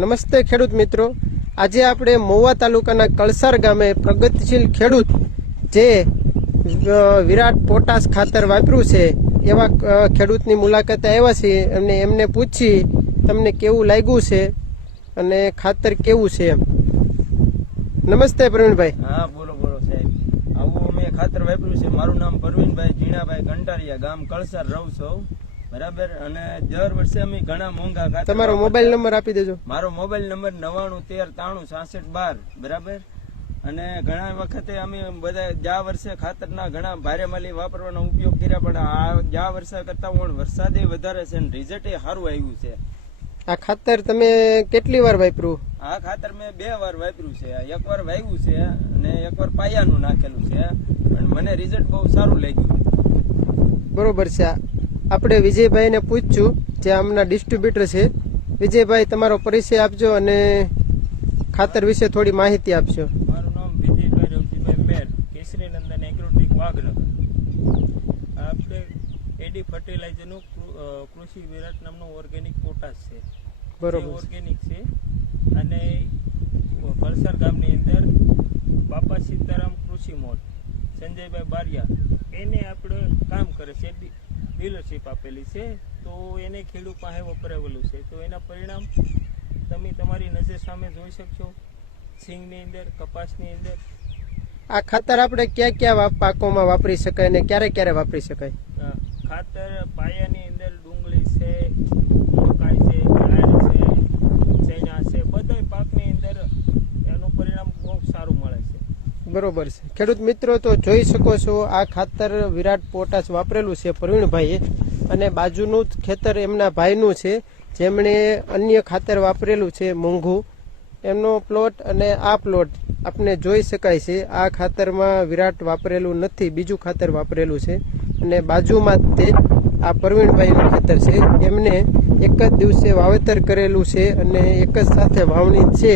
નમસ્તે ખેડૂત મિત્રો, આજે આપણે મહુવા તાલુકાના કળસાર ગામે પ્રગતિશીલ ખેડૂત જે વિરાટ પોટાશ ખાતર વાપર્યું છે એવા ખેડૂતની મુલાકાતે આવ્યા છીએ અને એમને પૂછી તમને કેવું લાગ્યું છે અને ખાતર કેવું છે એમ. નમસ્તે પ્રવીણભાઈ. હા બોલો બોલો સાહેબ. આવું અમે ખાતર વાપર્યું છે. મારું નામ પરવીનભાઈ જીણાભાઈ કંટારિયા, ગામ કળસાર રહું છું. બરાબર. અને દર વર્ષે અમે ઘણા મોંઘા ખાતર. તમારો મોબાઈલ નંબર આપી દેજો. મારો મોબાઈલ નંબર 9913936612. બરાબર. અને ઘણા વખતે અમે બધા જ્યાં વર્ષે ખાતરના ઘણા ભારે માલી વાપરવાનો ઉપયોગ કર્યા, પણ આ જ્યાં વર્ષે કરતા વરસાદે વધારે છે અને રિઝલ્ટ સારું આવ્યું છે. આ ખાતર તમે કેટલી વાર વાપર્યું? આ ખાતર મેં 2 વાર વાપર્યું છે. એકવાર વાવ્યું છે અને એકવાર પાયાનું નાખેલું છે અને મને રિઝલ્ટ બહુ સારું લાગ્યું. બરોબર છે. આપણે વિજયભાઈને પૂછ્યું જે આમના ડિસ્ટ્રીબ્યુટર છે. વિજયભાઈ, તમારો પરિચય આપજો અને ખાતર વિશે થોડી માહિતી આપજો. મારું નામ વિજયભાઈ રવજીભાઈ મેર, કેસરી નંદન એગ્રોટેક વાઘનગર. આપણે એડી ફર્ટિલાઇઝરનું કૃષિ વિરાટ નામનું ઓર્ગેનિક પોટાશ છે. બરોબર. ઓર્ગેનિક છે અને કળસાર ગામની અંદર બાપા સીતારામ કૃષિ મોલ સંજયભાઈ બારિયા એને આપણે કામ કરે છે, ડીલરશીપ આપેલી છે. તો એને ખેડૂત પાસે વપરાવેલું છે. તો એના પરિણામ તમે તમારી નજર સામે જોઈ શકશો. સિંગની અંદર, કપાસની અંદર. આ ખાતર આપણે ક્યાં ક્યાં પાકોમાં વાપરી શકાય અને ક્યારે ક્યારે વાપરી શકાય? ખાતર પાયાની અંદર ડુંગળી છે, મકાઈ છે, ડાળ છે, ચણા છે, બધા પાકની અંદર એનું પરિણામ બહુ સારું મળે છે. બરોબર છે. ખેડૂત મિત્રો, તો જોઈ શકો છો આ ખાતર વિરાટ પોટાશ વાપરેલું છે પ્રવીણભાઈએ, અને બાજુનું જ ખેતર એમના ભાઈનું છે જેમણે અન્ય ખાતર વાપરેલું છે મોંઘું. એમનો પ્લોટ અને આ પ્લોટ આપને જોઈ શકાય છે. આ ખાતરમાં વિરાટ વાપરેલું નથી, બીજું ખાતર વાપરેલું છે. અને બાજુમાં તે આ પ્રવીણભાઈનું ખેતર છે. એમને એક જ દિવસે વાવેતર કરેલું છે અને એક જ સાથે વાવણી છે,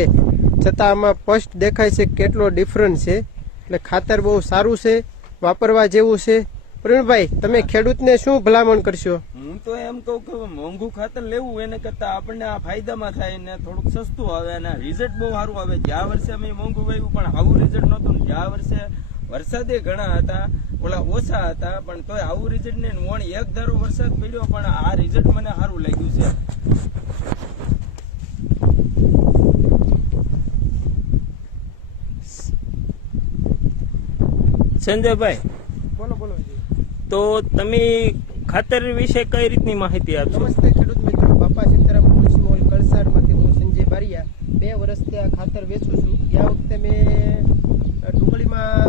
છતાં આમાં સ્પષ્ટ દેખાય છે કેટલો ડિફરન્સ છે. એટલે ખાતર બહુ સારું છે, વાપરવા જેવું છે. પ્રવીણભાઈ, તમે ખેડૂતને શું ભલામણ કરશો? હું તો એમ કહું કે મોંઘું ખાતર લેવું એને કરતા આપણને આ ફાયદામાં થાય ને થોડુંક સસ્તું આવે અને રિઝલ્ટ બહુ સારું આવે. જ્યાં વર્ષે અમે મોંઘું વાવ્યું પણ આવું રિઝલ્ટ નહોતું. જ્યાં વર્ષે વરસાદે ઘણા હતા, ઓલા ઓછા હતા, પણ તોય આવું રિઝલ્ટ ને એક ધારો વરસાદ પડ્યો પણ આ રિઝલ્ટ મને સારું લાગ્યું છે. સંજયભાઈ, બોલો બોલો. તો તમે ખાતર વિશે કઈ રીતની માહિતી આપશો? નમસ્તે ખેડૂત મિત્રો, બાપા સીતારામ કૃષિ મોલ કળસારમાંથી હું સંજય બારિયા 2 વર્ષથી આ ખાતર વેચું છું. ગયા વખતે મેં ડુંગળીમાં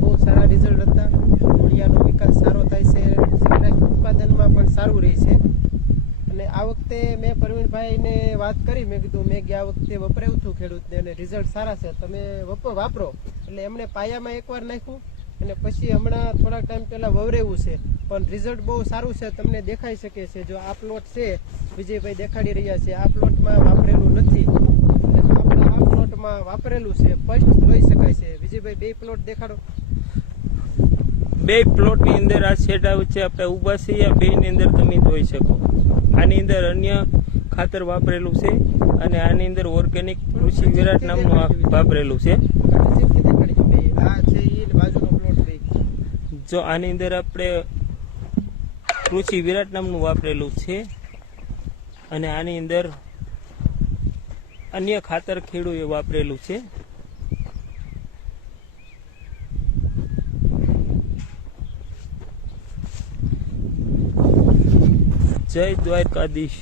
બહુ સારા રિઝલ્ટ હતા. મૂળિયાનો વિકાસ સારો થાય છે, ઉત્પાદનમાં પણ સારું રહે છે. અને આ વખતે મેં પ્રવીણભાઈને વાત કરી, મેં કીધું મેં ગયા વખતે વપરાયું હતું ખેડૂતને અને રિઝલ્ટ સારા છે, તમે વાપરો. એટલે એમણે પાયામાં એકવાર નાખ્યું અને પછી હમણાં થોડાક ટાઈમ પહેલા વવરેવું છે, પણ રિઝલ્ટ બહુ સારું છે. તમને દેખાઈ શકે છે. જો આ પ્લોટ છે, વિજયભાઈ દેખાડી રહ્યા છે, આ પ્લોટમાં વાપરેલું નથી અને આપણે આ પ્લોટમાં વાપરેલું છે, સ્પષ્ટ જોઈ શકાય છે. વિજયભાઈ, 2 પ્લોટ દેખાડો. 2 પ્લોટની અંદર આ શેડ છે, આપણે ઉભા છીએ. આ 2ની અંદર તમે જોઈ શકો. આની અંદર અન્ય ખાતર વાપરેલું છે અને આની અંદર ઓર્ગેનિક કૃષિ વિરાટ નામનું વાપરેલું છે. જો આની અંદર આપણે કૃષિ વિરાટ નામનું વાપરેલું છે અને આની અંદર અન્ય ખાતર ખેડૂએ વાપરેલું છે. જય દ્વારકાધીશ.